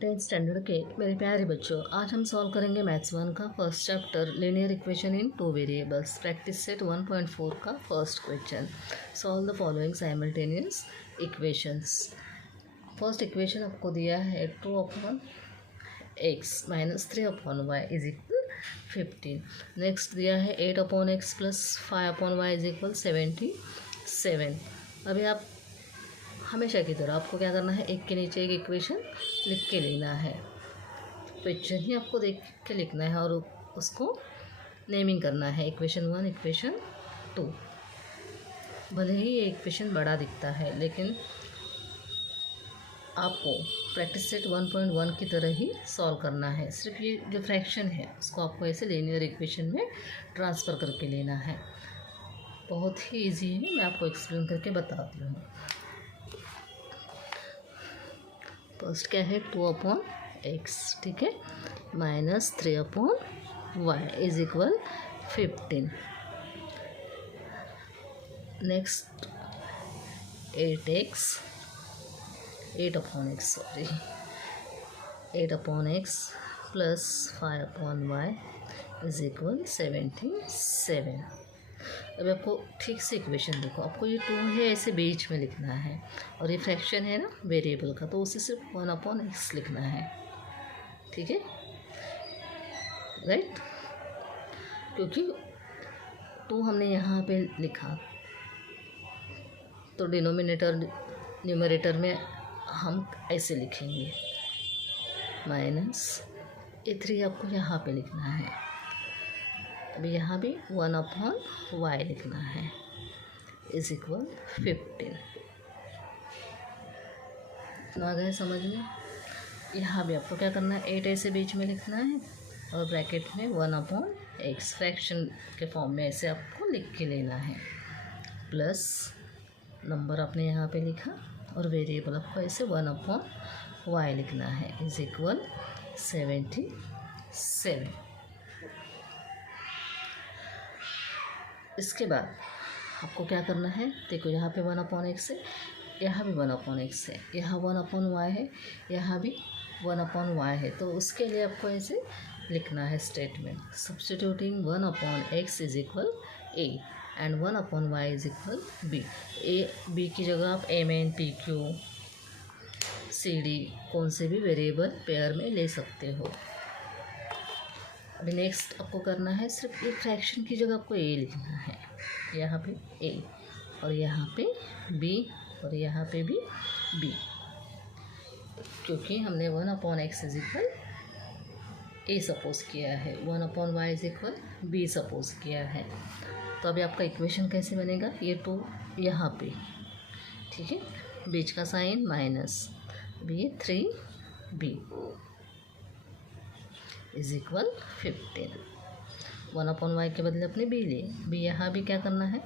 Tenth standard के मेरे प्यारे बच्चों, आज हम सॉल्व करेंगे मैथ्स 1 का first chapter linear equation in two variables practice set 1.4 का first question. Solve the following simultaneous equations. First equation आपको दिया है 2/x minus 3/y is equal 15। Next दिया है 8/x plus 5/y is equal 77। अभी आप हमेशा की तरह आपको क्या करना है, एक के नीचे एक इक्वेशन लिख के लेना है। क्वेश्चन ही आपको देख के लिखना है और उसको नेमिंग करना है, इक्वेशन 1, इक्वेशन 2। भले ही ये इक्वेशन बड़ा दिखता है लेकिन आपको प्रैक्टिस सेट 1.1 की तरह ही सॉल्व करना है। सिर्फ ये जो फ्रैक्शन है उसको आपको ऐसे लीनियर इक्वेशन में ट्रांसफ़र करके लेना है। बहुत ही ईजी है, मैं आपको एक्सप्लेन करके बताती हूँ। फर्स्ट क्या है, 2/x, ठीक है, minus 3/y is equal 15। Next 8/x sorry 8/x plus 5/y is equal 77। अब आपको ठीक से इक्वेशन देखो, आपको ये 2 है ऐसे बीच में लिखना है और ये फ्रैक्शन है ना वेरिएबल का, तो उसे सिर्फ 1/x लिखना है, ठीक है, राइट। क्योंकि 2 हमने यहाँ पे लिखा तो डिनोमिनेटर न्यूमरेटर में हम ऐसे लिखेंगे, माइनस ये 3 आपको यहाँ पे लिखना है। अभी यहाँ भी 1/y लिखना है इज इक्वल 15। आ गए समझ में। यहाँ भी आपको क्या करना है, 8 ऐसे बीच में लिखना है और ब्रैकेट में 1/x फ्रैक्शन के फॉर्म में ऐसे आपको लिख के लेना है, प्लस नंबर आपने यहाँ पे लिखा और वेरिएबल आपको ऐसे 1/y लिखना है इज इक्वल 77। इसके बाद आपको क्या करना है, देखो यहाँ पे 1/x है, यहाँ भी 1/x है, यहाँ 1/y है, यहाँ भी 1/y है, तो उसके लिए आपको ऐसे लिखना है statement, substituting 1/x is equal a and 1/y is equal b। b की जगह आप mn p q c d कौन से भी वेरिएबल पेयर में ले सकते हो। अभी नेक्स्ट आपको करना है, सिर्फ एक फ्रैक्शन की जगह आपको a लिखना है, यहाँ पे a और यहाँ पे b और यहाँ पे भी b, क्योंकि हमने 1/x is equal a suppose किया है, 1/y is equal b suppose किया है। तो अभी आपका इक्वेशन कैसे बनेगा, ये 2 यहाँ पे, ठीक है, बीच का sign minus, b 3b is equal 15। 1/y के बदले अपने b ले, b यहाँ भी क्या करना है,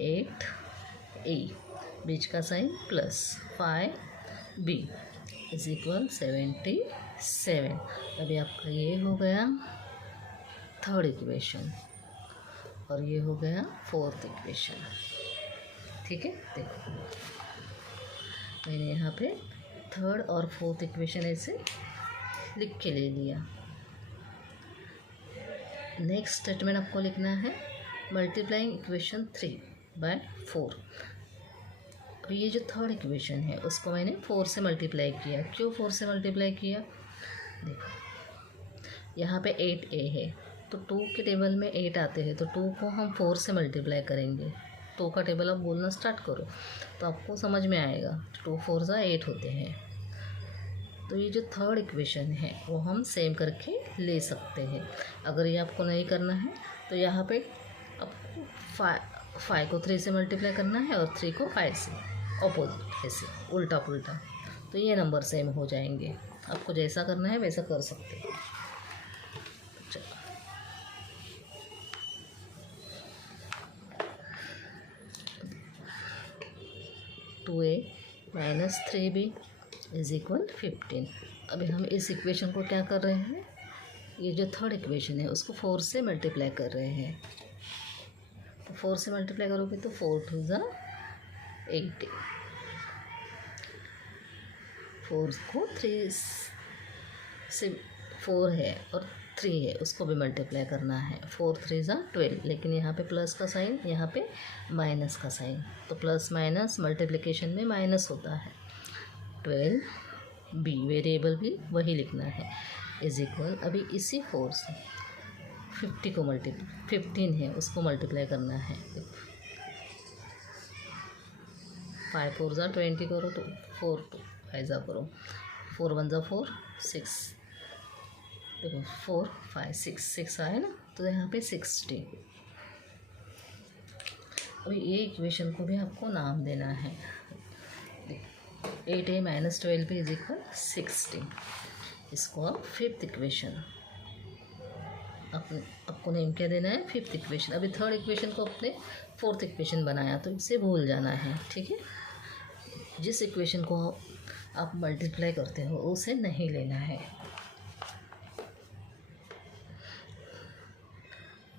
8a बीच का sign plus 5b is equal 77। अभी आपका ये हो गया थर्ड इक्वेशन और ये हो गया फोर्थ इक्वेशन, ठीक है। देखो मैंने यहाँ पे थर्ड और फोर्थ इक्वेशन ऐसे लिख के ले लिया। नेक्स्ट स्टेटमेंट आपको लिखना है, मल्टीप्लाइंग इक्वेशन 3/4। अब ये जो थर्ड इक्वेशन है उसको मैंने 4 से मल्टीप्लाई किया। क्यों 4 से मल्टीप्लाई किया, देखो यहाँ पे 8a है तो 2 के टेबल में 8 आते हैं, तो 2 को हम 4 से मल्टीप्लाई करेंगे। 2 का टेबल आप बोलना स्टार्ट करो तो आपको समझ में आएगा, 2 4 ज़ा 8 होते हैं। तो ये जो थर्ड इक्वेशन है वो हम सेम करके ले सकते हैं। अगर ये आपको नहीं करना है तो यहाँ पे आपको 5 को 3 से मल्टीप्लाई करना है और 3 को 5 से, ऑपोजिट ऐसे उल्टा पुल्टा, तो ये नंबर सेम हो जाएंगे। आपको जैसा करना है वैसा कर सकते हैं। चलो 2a minus 3b is equal 15। अभी हम इस इक्वेशन को क्या कर रहे हैं, ये जो थर्ड इक्वेशन है उसको 4 से मल्टीप्लाई कर रहे हैं। तो 4 से मल्टीप्लाई करोगे तो 4 2 ज़ा 80, 4 को 3 सिर्फ 4 है और 3 है, उसको भी मल्टीप्लाई करना है। 4 3 ज़ा 12, लेकिन यहाँ पे प्लस का साइन, यहाँ पे माइनस का साइन, तो प्लस माइनस मल्टीप्लिकेशन में माइनस होता है। 12 बी वेरिएबल भी वही लिखना है, इज इक्वल, अभी इसी 4 से 50 को 15 है उसको मल्टीप्लाई करना है। 5 4 ज़ा 20 करो तो 4 5 ज़ा करो, 4 1 ज़ा 4 6, देखो 4 5 6 आया ना, तो यहाँ पे 60। अभी ये इक्वेशन को भी आपको नाम देना है। 8a minus 12b is equal 60। इसको आप फिफ्थ इक्वेशन, आपको नेम क्या देना है, फिफ्थ इक्वेशन। अभी थर्ड इक्वेशन को अपने फोर्थ इक्वेशन बनाया, तो इसे भूल जाना है, ठीक है। जिस इक्वेशन को आप मल्टीप्लाई करते हो उसे नहीं लेना है।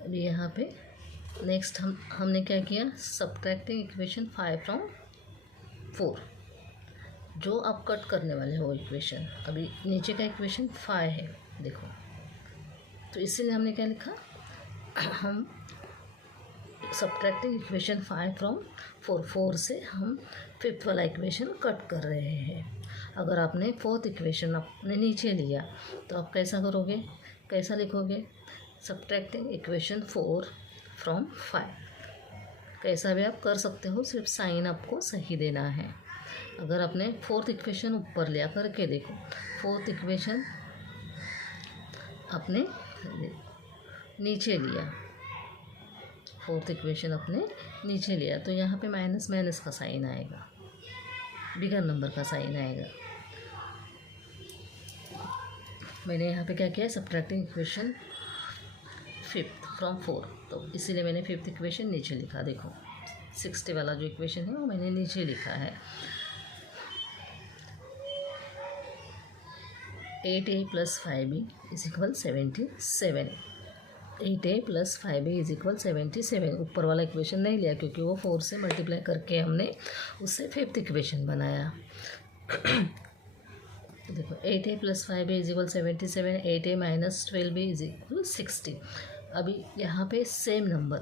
अभी यहाँ पे नेक्स्ट हमने क्या किया, सब्ट्रैक्टिंग इक्वेशन 5 फ्रॉम 4, जो आप कट करने वाले हो इक्वेशन। अभी नीचे का इक्वेशन 5 है, देखो, तो इसीलिए हमने क्या लिखा, हम सब्ट्रैक्टिंग इक्वेशन 5 फ्रॉम 4 से हम फिफ्थ वाला इक्वेशन कट कर रहे हैं। अगर आपने फोर्थ इक्वेशन आपने नीचे लिया तो आप कैसा करोगे, कैसा लिखोगे, सब्ट्रैक्टिंग इक्वेशन 4 फ्रॉम 5, कैसा भी आप कर सकते हो, सिर्फ साइन आपको सही देना है। अगर आपने फोर्थ इक्वेशन ऊपर लिया, करके देखो, फोर्थ इक्वेशन आपने नीचे लिया, फोर्थ इक्वेशन अपने नीचे लिया, तो यहाँ पे माइनस माइनस का साइन आएगा, बिगर नंबर का साइन आएगा। मैंने यहाँ पे क्या किया, सब्ट्रैक्टिंग इक्वेशन फिफ्थ फ्रॉम 4, तो इसीलिए मैंने फिफ्थ इक्वेशन नीचे लिखा। देखो 60 वाला जो इक्वेशन है वो मैंने नीचे लिखा है। 8a plus 5b is equal 77। 8a plus 5b is equal 77। ऊपर वाला इक्वेशन नहीं लिया क्योंकि वो 4 से मल्टीप्लाई करके हमने उससे फिफ्थ इक्वेशन बनाया। देखो 8a plus 5b is equal 77, 8a minus 12b is equal 60। अभी यहाँ पे सेम नंबर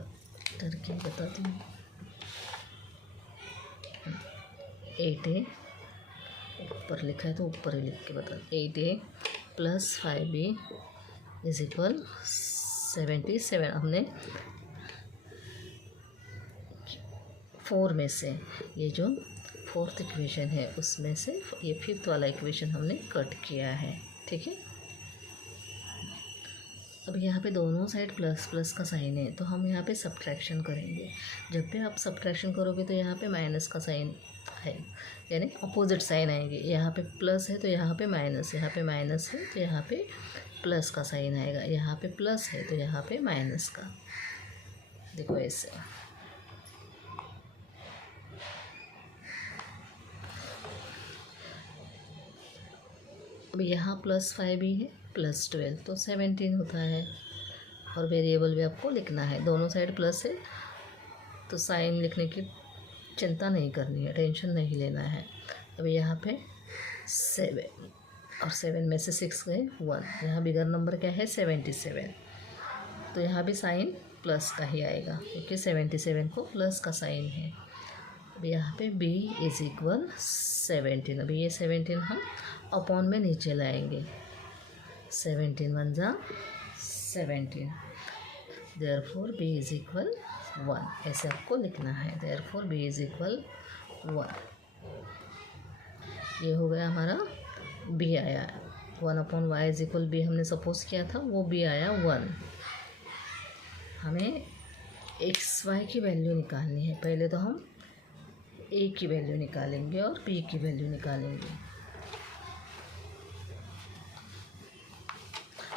करके बताती हूँ, 8a ऊपर लिखा है तो ऊपर ही लिख के बता, 8a plus 5b is equal 77। हमने 4 में से ये जो फोर्थ इक्वेशन है उसमें से ये फिफ्थ वाला इक्वेशन हमने कट किया है, ठीक है। अब यहाँ पे दोनों साइड प्लस प्लस का साइन है, तो हम यहाँ पे सब्ट्रैक्शन करेंगे। जब भी आप सब्ट्रैक्शन करोगे तो यहाँ पे माइनस का साइन है, यानी अपोजिट साइन आएंगे। यहाँ पे प्लस है तो यहाँ पे माइनस, यहाँ पे माइनस है तो यहाँ पे प्लस का साइन आएगा, यहाँ पे प्लस है तो यहाँ पे माइनस का। देखो ऐसे, अब यहाँ प्लस 5 भी है, प्लस 12 तो 17 होता है। और वेरिएबल भी आपको लिखना है, दोनों साइड प्लस है तो साइन लिखने की चिंता नहीं करनी है, टेंशन नहीं लेना है। अभी यहाँ पे 7 और 7 में से 6 गए 1, यहाँ बिगर नंबर क्या है 77, तो यहाँ भी साइन प्लस का ही आएगा क्योंकि 77 को प्लस का साइन है। अभी यहाँ पे b इज इक्वल 17। अभी ये 17 हम अपॉन में नीचे लाएंगे, 17 1 जा 17, देयरफॉर b इज इक्वल 1, ऐसे आपको लिखना है, देयरफॉर b इज इक्वल 1। ये हो गया हमारा b आया 1/y इज इक्वल b, हमने सपोज किया था वो b आया 1। हमें एक्स वाई की वैल्यू निकालनी है, पहले तो हम a की वैल्यू निकालेंगे और b की वैल्यू निकालेंगे।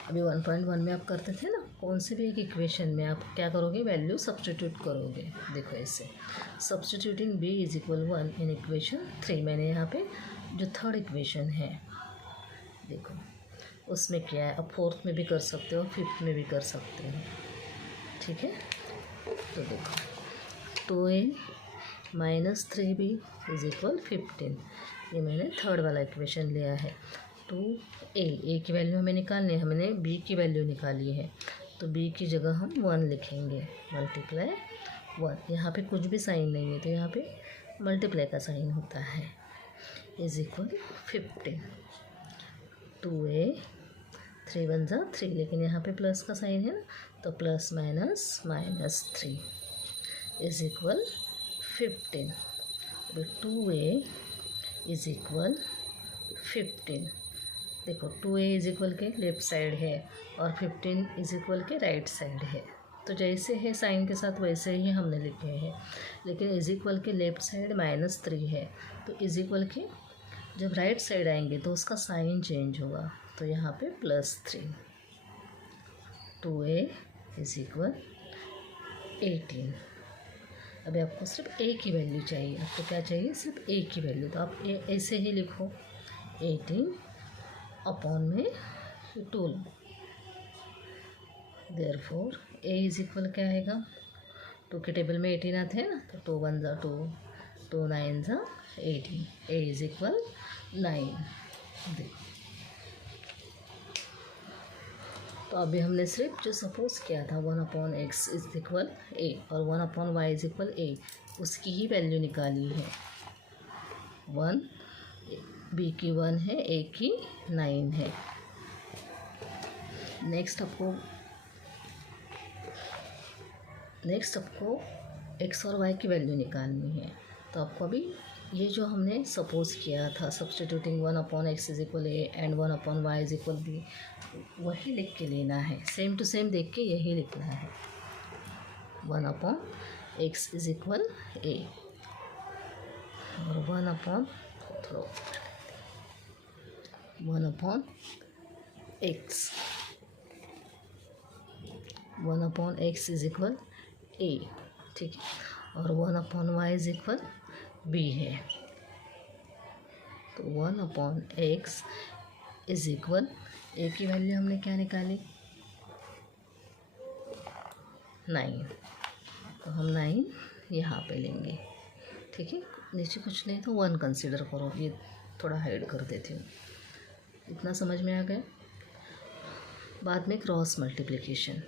अभी 1.1 में आप करते थे ना, कौन से भी एक इक्वेशन में आप क्या करोगे, वैल्यू सब्स्टिट्यूट करोगे। देखो ऐसे, substituting b is equal 1 in equation 3, मैंने यहाँ पे जो थर्ड इक्वेशन है देखो उसमें क्या है, अब फोर्थ में भी कर सकते हो, फिफ्थ में भी कर सकते हो, ठीक है। तो देखो 2a minus 3b is equal 15, ये मैंने थर्ड वाला इक्वेशन लिया है। 2a की वैल्यू हमें निकालनी है, हमने b की वैल्यू निकाली है तो b की जगह हम 1 लिखेंगे, मल्टीप्लाई 1। यहाँ पे कुछ भी साइन नहीं है तो यहाँ पे मल्टीप्लाई का साइन होता है, इज इक्वल 15। 2a 3 1 जा 3, लेकिन यहाँ पे प्लस का साइन है ना, तो plus minus minus 3 is equal 15। अभी 2a इज इक्वल 15। देखो 2a इज इक्वल के लेफ्ट साइड है और 15 इज इक्वल के राइट साइड है, तो जैसे है साइन के साथ वैसे ही हमने लिखे हैं। लेकिन इज इक्वल के लेफ्ट साइड -3 है, तो इज इक्वल के जब राइट साइड आएंगे तो उसका साइन चेंज होगा, तो यहाँ पे +3। 2a is equal 18। अभी आपको सिर्फ a की वैल्यू चाहिए, आपको क्या चाहिए, सिर्फ a की वैल्यू, तो आप ऐसे ही लिखो 18 अपॉन में 2। देयरफॉर a इज इक्वल क्या आएगा, 2 के टेबल में 18 आते हैं ना, तो 2 1 जा 2, 2 9 जा 18, a इज इक्वल 9। तो अभी हमने सिर्फ जो सपोज किया था 1/x इज इक्वल a और 1/y इज इक्वल a, उसकी ही वैल्यू निकाली है। 1 b की 1 है, a की 9 है। नेक्स्ट आपको x और y की वैल्यू निकालनी है, तो आपको अभी ये जो हमने सपोज किया था substituting 1/x is equal a and 1/y is equal b, वही लिख के लेना है, सेम टू सेम देख के यही लिखना है। 1/x इज इक्वल a और 1/x इज इक्वल a, ठीक है, और 1/y इज इक्वल b है। तो 1/x इज इक्वल a की वैल्यू हमने क्या निकाली, 9, तो हम 9 यहाँ पे लेंगे, ठीक है। नीचे कुछ नहीं तो 1 कंसीडर करो, ये थोड़ा हाइड कर देती हूँ। इतना समझ में आ गया। बाद में क्रॉस मल्टीप्लिकेशन,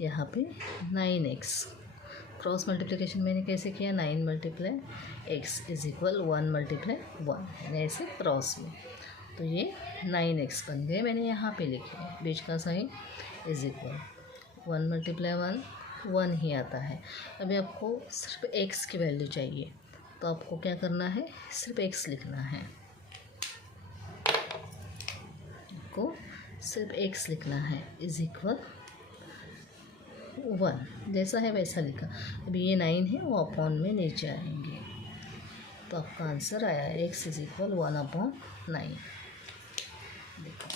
यहाँ पे 9x क्रॉस मल्टीप्लिकेशन मैंने कैसे किया, 9 × x इज इक्वल 1 × 1, यानी ऐसे क्रॉस में, तो ये 9x बन गए, मैंने यहाँ पे लिखे बीच का साइन इज इक्वल 1 × 1 ही आता है। अभी आपको सिर्फ x की वैल्यू चाहिए, तो आपको क्या करना है, सिर्फ x लिखना है, आपको सिर्फ x लिखना है इज इक्वल 1, जैसा है वैसा लिखा। अभी ये 9 है, वो अपॉन में नीचे आएंगे, तो आपका आंसर आया x इज इक्वल 1/9। देखो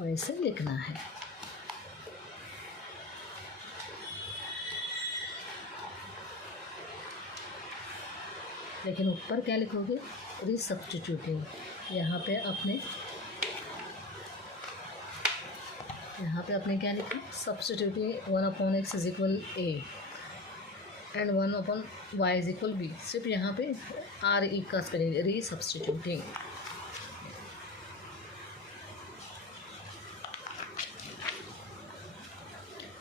वैसे लिखना है। लेकिन ऊपर क्या लिखोगे, रीसब्स्टिट्यूटिंग, यहाँ पे आपने क्या लिखा, substituting 1/x is equal a and 1/y is equal b, सिर्फ यहाँ पे RE का spelling, रीसब्स्टिट्यूटिंग।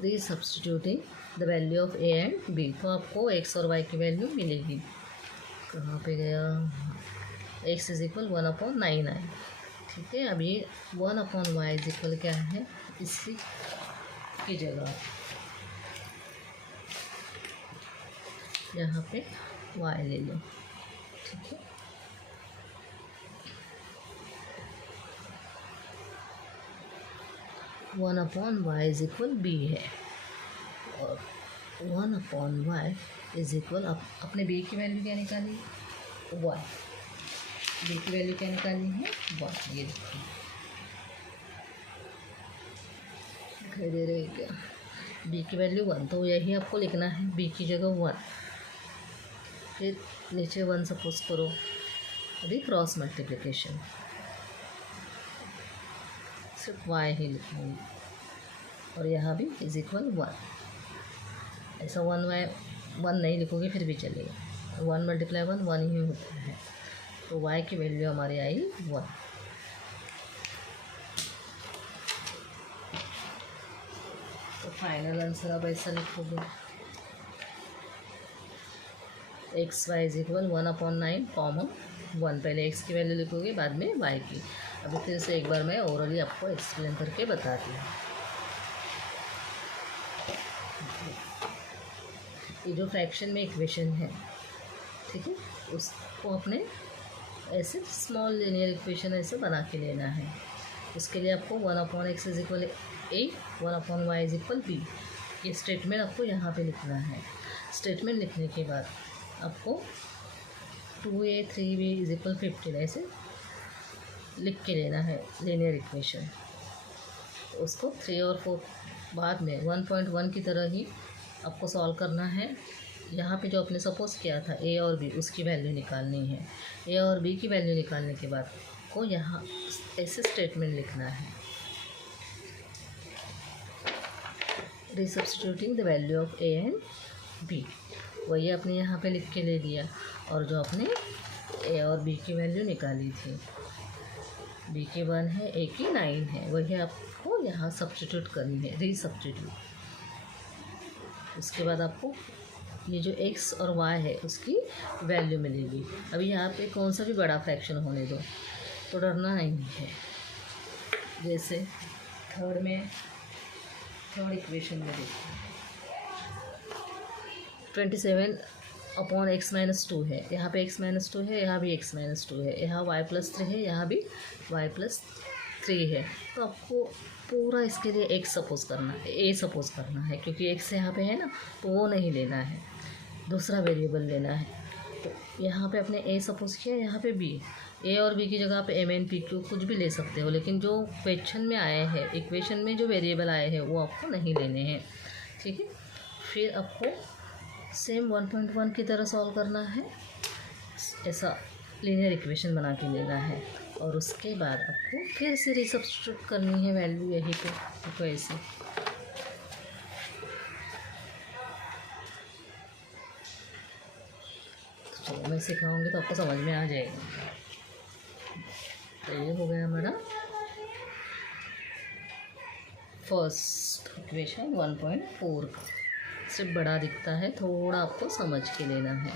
रीसब्स्टिट्यूटिंग the value of a and b, तो आपको x और y की वैल्यू मिलेगी। कहाँ पे गया, x इज इक्वल 1/9 आए, ठीक है। अभी 1/y इज इक्वल क्या है, इसी की जगह यहाँ पे y ले लो, ठीक है। One upon Y is equal b है, और 1/y इज इक्वल, अपने b की वैल्यू क्या निकाली, y, b की वैल्यू क्या निकालनी है, 1, ये देखिए दिखाई दे रही है क्या, b की वैल्यू 1, तो यही आपको लिखना है, b की जगह 1, फिर नीचे 1 सपोज करो। अभी क्रॉस मल्टीप्लिकेशन, सिर्फ y ही लिखूँगी, और यहाँ भी इज इक्वल 1, ऐसा 1 नहीं लिखोगे फिर भी चलेगा, 1 × 1 1 ही होता है। तो y की वैल्यू हमारी आई 1। तो फाइनल आंसर आप ऐसा लिखोगे xy = 1/9 कॉमन 1। पहले x की वैल्यू लिखोगे, बाद में y की। अभी फिर से एक बार मैं ओरली आपको एक्सप्लेन करके बताती हूँ। ये जो फ्रैक्शन में इक्वेशन है, ठीक है, उसको अपने ऐसे स्मॉल लिनियर इक्वेशन ऐसे बना के लेना है। इसके लिए आपको 1/x = a, 1/y = b। ये स्टेटमेंट आपको यहाँ पे लिखना है। स्टेटमेंट लिखने के बाद आपको 2a 3b = 15 ऐसे लिख के लेना है लिनियर इक्वेशन। उसको 3 और 4 बाद में 1.1 की तरह ही आपको सॉल्व करना है। यहाँ पे जो आपने सपोज किया था a और b, उसकी वैल्यू निकालनी है। a और b की वैल्यू निकालने के बाद को यहाँ ऐसे स्टेटमेंट लिखना है, resubstituting the value of a and b। वही आपने यहाँ पे लिख के ले लिया। और जो आपने a और b की वैल्यू निकाली थी, b की 1 है, a की 9 है, वही आपको यहाँ सब्स्टिट्यूट करनी है, रीसब्स्टिट्यूट। उसके बाद आपको ये जो x और y है उसकी वैल्यू मिलेगी। अभी यहाँ पे कौन सा भी बड़ा फ्रैक्शन होने दो, तो डरना नहीं है। जैसे थर्ड इक्वेशन में देखिए 27/x - 2 है, यहाँ पे x - 2 है, यहाँ भी x - 2 है, यहाँ y+3 है, यहाँ भी y+3 है। तो आपको पूरा इसके लिए x सपोज करना है, a सपोज करना है, क्योंकि x यहाँ पे है ना, तो वो नहीं लेना है, दूसरा वेरिएबल लेना है। तो यहाँ पे अपने a सपोज किया, यहाँ पे b। a और b की जगह पे m n p q कुछ भी ले सकते हो, लेकिन जो क्वेश्चन में आए हैं, इक्वेशन में जो वेरिएबल आए हैं वो आपको नहीं लेने हैं, ठीक है। फिर आपको सेम 1.1 की तरह सॉल्व करना है, ऐसा लीनियर इक्वेशन बना के लेना है। और उसके बाद आपको फिर से रिसब्स्टिट्यूट करनी है वैल्यू यहीं पे, तो ऐसे। तो चलो मैं सिखाऊंगी तो आपको समझ में आ जाएगा। तो ये हो गया हमारा फर्स्ट इक्वेशन 1.4 का। सिर्फ बड़ा दिखता है, थोड़ा आपको समझ के लेना है।